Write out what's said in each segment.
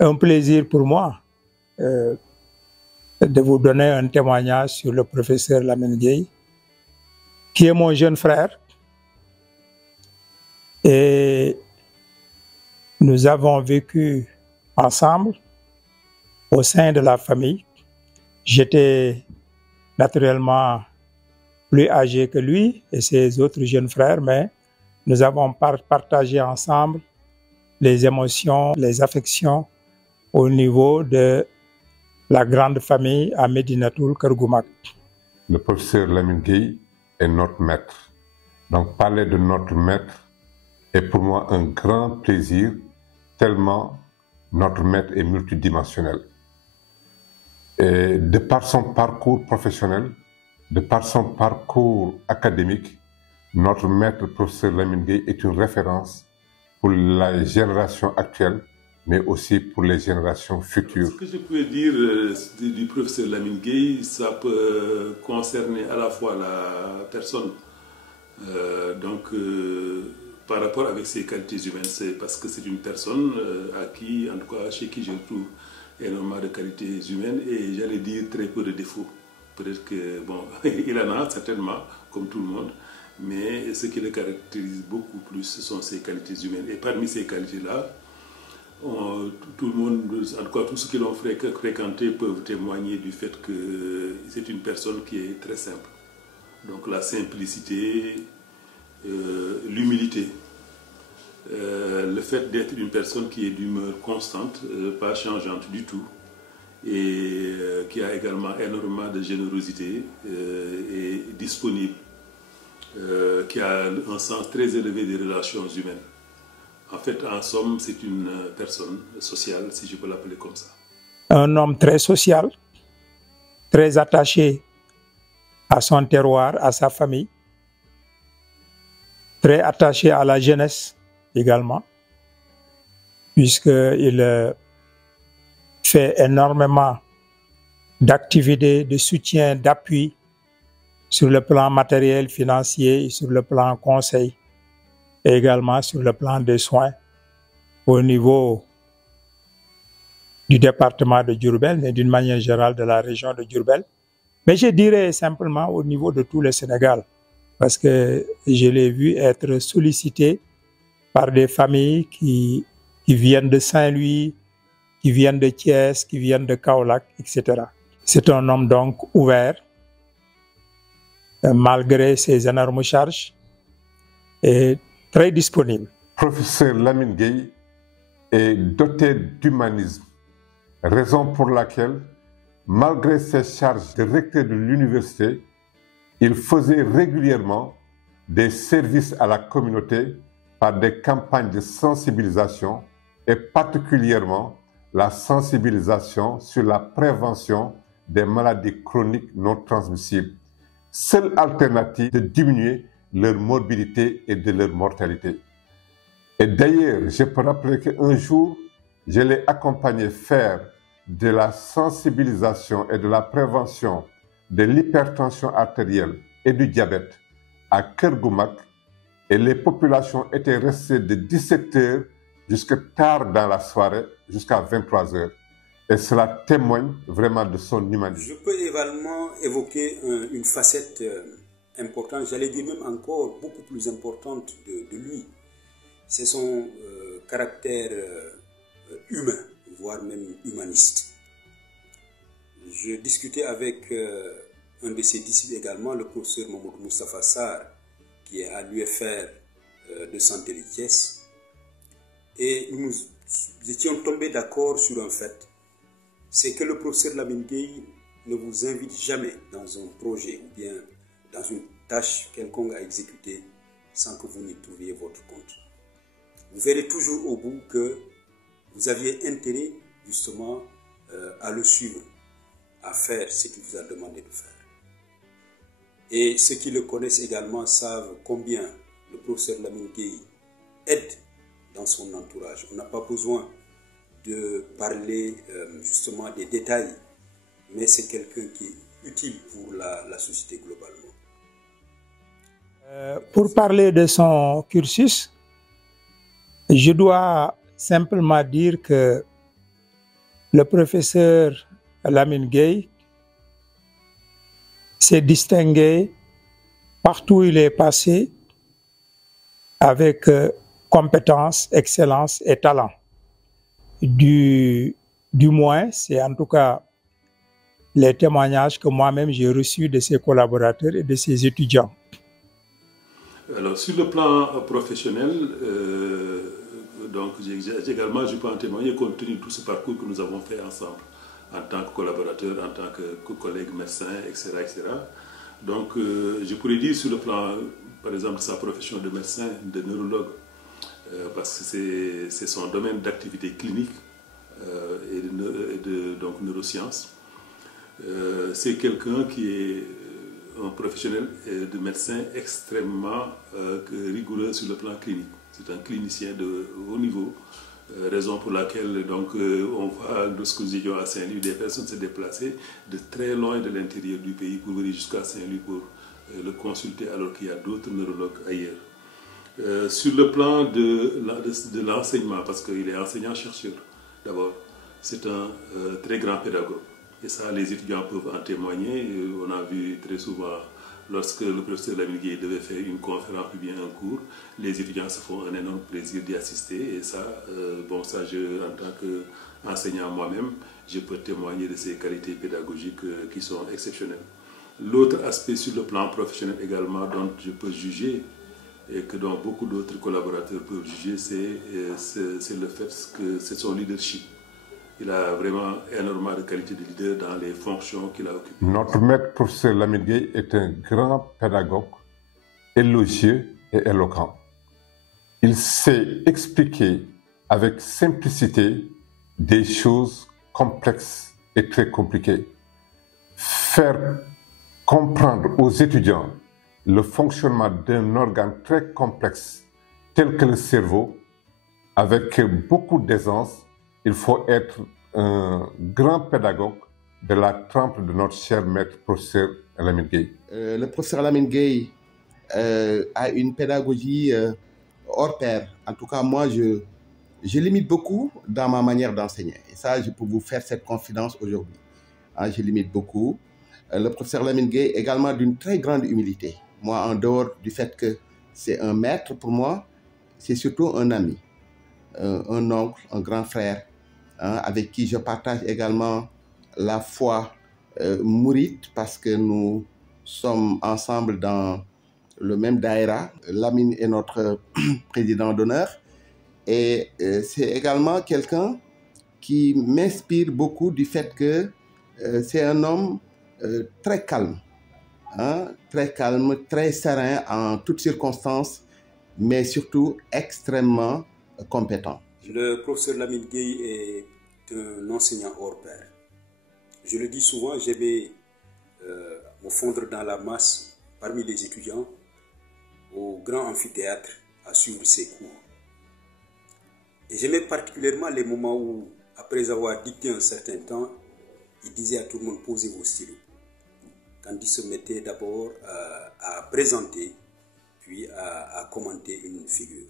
un plaisir pour moi de vous donner un témoignage sur le professeur Lamine Gueye, qui est mon jeune frère. Et nous avons vécu ensemble au sein de la famille. J'étais naturellement plus âgé que lui et ses autres jeunes frères, mais nous avons partagé ensemble les émotions, les affections au niveau de la grande famille à Médinatoul Kër Goumak. Le professeur Lamine Gueye est notre maître. Donc parler de notre maître est pour moi un grand plaisir, tellement notre maître est multidimensionnel. Et de par son parcours professionnel, de par son parcours académique, notre maître professeur Lamine Gueye est une référence pour la génération actuelle, mais aussi pour les générations futures. Ce que je peux dire du professeur Lamine Gueye, ça peut concerner à la fois la personne, par rapport avec ses qualités humaines, c'est parce que c'est une personne à qui, en tout cas chez qui je trouve énormément de qualités humaines et j'allais dire très peu de défauts. Peut-être que, bon, il en a certainement, comme tout le monde, mais ce qui le caractérise beaucoup plus, ce sont ses qualités humaines. Et parmi ces qualités-là, tout le monde, en tout cas tous ceux qui l'ont fréquenté peuvent témoigner du fait que c'est une personne qui est très simple. Donc la simplicité, l'humilité, le fait d'être une personne qui est d'humeur constante, pas changeante du tout, et qui a également énormément de générosité et disponible, qui a un sens très élevé des relations humaines. En fait, en somme, c'est une personne sociale, si je peux l'appeler comme ça. Un homme très social, très attaché à son terroir, à sa famille, très attaché à la jeunesse également, puisqu'il fait énormément d'activités de soutien, d'appui sur le plan matériel, financier, sur le plan conseil et également sur le plan des soins au niveau du département de Diourbel, mais d'une manière générale de la région de Diourbel. Mais je dirais simplement au niveau de tout le Sénégal, parce que je l'ai vu être sollicité par des familles qui viennent de Saint-Louis, qui viennent de Thiès, qui viennent de Kaolack, etc. C'est un homme donc ouvert, malgré ses énormes charges, et très disponible. Professeur Lamine Gueye est doté d'humanisme, raison pour laquelle, malgré ses charges de recteur de l'université, il faisait régulièrement des services à la communauté par des campagnes de sensibilisation et particulièrement la sensibilisation sur la prévention des maladies chroniques non transmissibles, seule alternative de diminuer leur morbidité et de leur mortalité. Et d'ailleurs, je peux rappeler qu'un jour, je l'ai accompagné faire de la sensibilisation et de la prévention de l'hypertension artérielle et du diabète à Kër Goumak, et les populations étaient restées de 17 h jusqu'à tard dans la soirée, jusqu'à 23 h. Et cela témoigne vraiment de son humanisme. Je peux également évoquer une facette importante, j'allais dire même encore beaucoup plus importante de lui. C'est son caractère humain, voire même humaniste. Je discutais avec un de ses disciples également, le professeur Mamadou Moustapha Sarr, qui est à l'UFR de Santé de Thiès. Et nous étions tombés d'accord sur un fait, c'est que le professeur Lamine Gueye ne vous invite jamais dans un projet ou bien dans une tâche quelconque à exécuter sans que vous n'y trouviez votre compte. Vous verrez toujours au bout que vous aviez intérêt justement à le suivre, à faire ce qu'il vous a demandé de faire. Et ceux qui le connaissent également savent combien le professeur Lamine Gueye aide dans son entourage. On n'a pas besoin de parler justement des détails, mais c'est quelqu'un qui est utile pour la société globalement. Pour parler de son cursus, je dois simplement dire que le professeur Lamine Gueye s'est distingué partout où il est passé avec compétence, excellence et talent. Du moins, c'est en tout cas les témoignages que moi-même j'ai reçus de ses collaborateurs et de ses étudiants. Alors, sur le plan professionnel, donc également, je peux en témoigner compte tenu de tout ce parcours que nous avons fait ensemble, en tant que collaborateurs, en tant que collègues médecins, etc. etc. Donc, je pourrais dire sur le plan, par exemple, de sa profession de médecin, de neurologue, parce que c'est son domaine d'activité clinique et donc neurosciences. C'est quelqu'un qui est un professionnel de médecin extrêmement rigoureux sur le plan clinique. C'est un clinicien de haut niveau, raison pour laquelle donc, on voit, lorsque nous étions à Saint-Louis, des personnes se déplacer de très loin de l'intérieur du pays pour venir jusqu'à Saint-Louis pour le consulter, alors qu'il y a d'autres neurologues ailleurs. Sur le plan de l'enseignement, parce qu'il est enseignant-chercheur, d'abord, c'est un très grand pédagogue. Et ça, les étudiants peuvent en témoigner. On a vu très souvent, lorsque le professeur Lamine Gueye devait faire une conférence ou bien un cours, les étudiants se font un énorme plaisir d'y assister. Et ça, bon, ça, en tant qu'enseignant moi-même, je peux témoigner de ses qualités pédagogiques qui sont exceptionnelles. L'autre aspect sur le plan professionnel également, dont je peux juger, et que dont beaucoup d'autres collaborateurs peuvent juger, c'est le fait que c'est son leadership. Il a vraiment énormément de qualité de leader dans les fonctions qu'il a occupées. Notre maître professeur Lamine Gueye est un grand pédagogue, élogieux et éloquent. Il sait expliquer avec simplicité des choses complexes et très compliquées. Faire comprendre aux étudiants le fonctionnement d'un organe très complexe tel que le cerveau, avec beaucoup d'aisance. Il faut être un grand pédagogue de la trempe de notre cher maître professeur Lamine Gueye. Le professeur Lamine Gueye a une pédagogie hors pair. En tout cas, moi, je limite beaucoup dans ma manière d'enseigner. Et ça, je peux vous faire cette confidence aujourd'hui. Hein, je limite beaucoup. Le professeur Lamine Gueye est également d'une très grande humilité. Moi, en dehors du fait que c'est un maître pour moi, c'est surtout un ami, un oncle, un grand frère, hein, avec qui je partage également la foi mouride parce que nous sommes ensemble dans le même daïra. Lamine est notre président d'honneur et c'est également quelqu'un qui m'inspire beaucoup du fait que c'est un homme très calme, hein, très serein en toutes circonstances, mais surtout extrêmement compétent. Le professeur Lamine Gueye est un enseignant hors pair. Je le dis souvent, j'aimais me fondre dans la masse parmi les étudiants au grand amphithéâtre à suivre ses cours. Et j'aimais particulièrement les moments où, après avoir dicté un certain temps, il disait à tout le monde « posez vos stylos ». Quand il se mettait d'abord à présenter, puis à commenter une figure.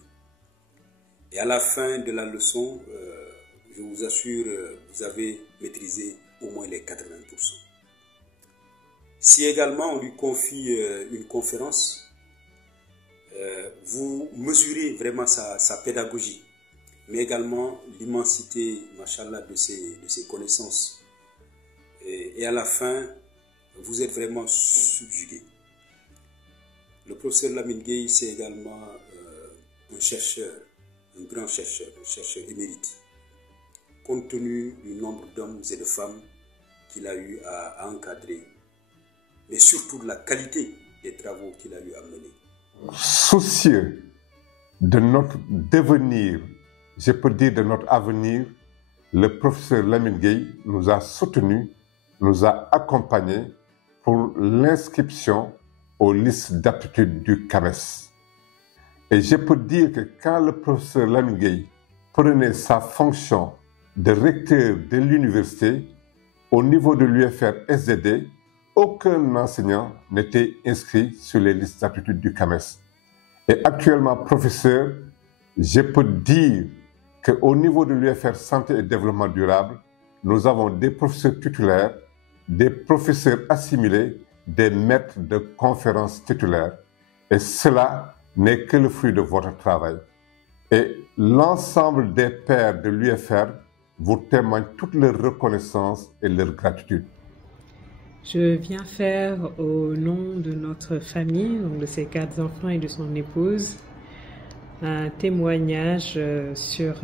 Et à la fin de la leçon, je vous assure, vous avez maîtrisé au moins les 80%. Si également on lui confie une conférence, vous mesurez vraiment sa pédagogie, mais également l'immensité, machallah, de ses connaissances. Et à la fin, vous êtes vraiment subjugué. Le professeur Lamine Gueye, c'est également un chercheur, un grand chercheur, un chercheur émérite, compte tenu du nombre d'hommes et de femmes qu'il a eu à encadrer, mais surtout de la qualité des travaux qu'il a eu à mener. Soucieux de notre devenir, je peux dire de notre avenir, le professeur Lamine Gueye nous a soutenus, nous a accompagnés pour l'inscription aux listes d'aptitude du CAMES. Et je peux dire que quand le professeur Lamine Gueye prenait sa fonction de recteur de l'université, au niveau de l'UFR SDD, aucun enseignant n'était inscrit sur les listes d'aptitude du CAMES. Et actuellement, professeur, je peux dire qu'au niveau de l'UFR Santé et Développement Durable, nous avons des professeurs titulaires, des professeurs assimilés, des maîtres de conférences titulaires. Et cela n'est que le fruit de votre travail. Et l'ensemble des pairs de l'UFR vous témoignent toute leur reconnaissance et leur gratitude. Je viens faire au nom de notre famille, donc de ses 4 enfants et de son épouse, un témoignage sur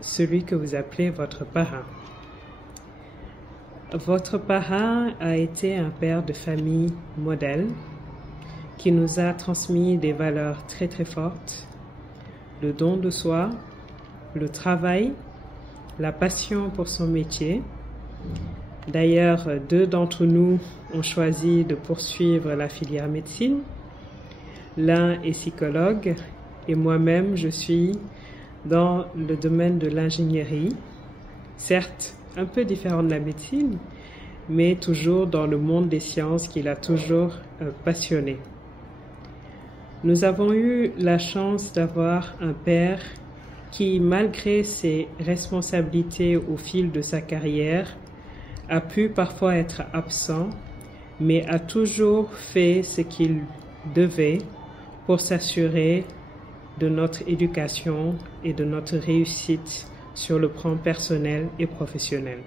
celui que vous appelez votre parrain. Votre parrain a été un père de famille modèle qui nous a transmis des valeurs très très fortes, le don de soi, le travail, la passion pour son métier. D'ailleurs, 2 d'entre nous ont choisi de poursuivre la filière médecine. L'un est psychologue et moi-même, je suis dans le domaine de l'ingénierie, certes un peu différent de la médecine, mais toujours dans le monde des sciences qui l'a toujours passionné. Nous avons eu la chance d'avoir un père qui, malgré ses responsabilités au fil de sa carrière, a pu parfois être absent, mais a toujours fait ce qu'il devait pour s'assurer de notre éducation et de notre réussite sur le plan personnel et professionnel.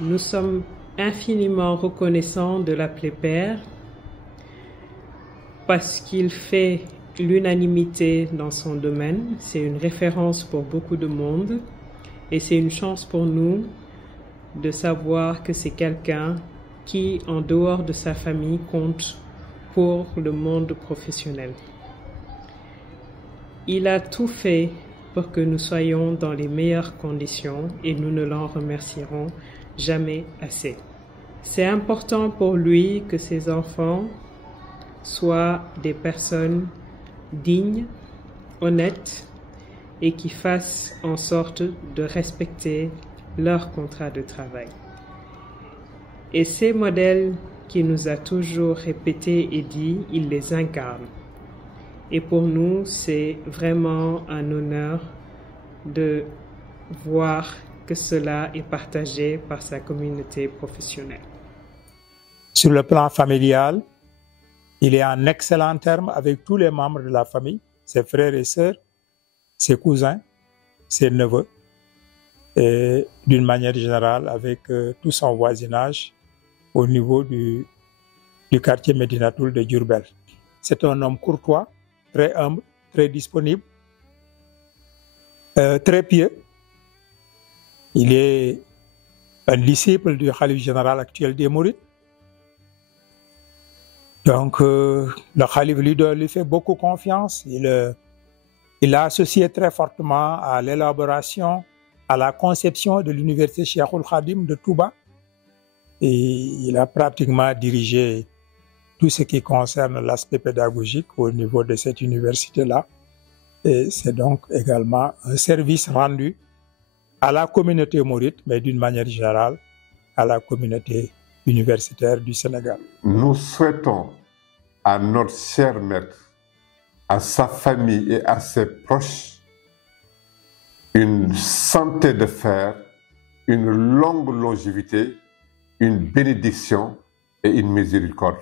Nous sommes infiniment reconnaissants de l'appeler père parce qu'il fait l'unanimité dans son domaine. C'est une référence pour beaucoup de monde et c'est une chance pour nous de savoir que c'est quelqu'un qui, en dehors de sa famille, compte pour le monde professionnel. Il a tout fait pour que nous soyons dans les meilleures conditions et nous ne l'en remercierons jamais assez. C'est important pour lui que ses enfants soient des personnes dignes, honnêtes et qui fassent en sorte de respecter leur contrat de travail. Et ces modèles qu'il nous a toujours répétés et dit, il les incarne. Et pour nous, c'est vraiment un honneur de voir que cela est partagé par sa communauté professionnelle. Sur le plan familial, il est en excellent terme avec tous les membres de la famille, ses frères et sœurs, ses cousins, ses neveux, et d'une manière générale avec tout son voisinage au niveau du quartier Médinatoul de Diourbel. C'est un homme courtois, très humble, très disponible, très pieux. Il est un disciple du khalife général actuel des Mourides. Donc, le khalife lui fait beaucoup confiance. Il l'a associé très fortement à l'élaboration, à la conception de l'université Cheikhoul Khadim de Touba. Et il a pratiquement dirigé tout ce qui concerne l'aspect pédagogique au niveau de cette université-là. Et c'est donc également un service rendu à la communauté mouride, mais d'une manière générale, à la communauté universitaire du Sénégal. Nous souhaitons à notre cher maître, à sa famille et à ses proches, une santé de fer, une longue longévité, une bénédiction et une miséricorde.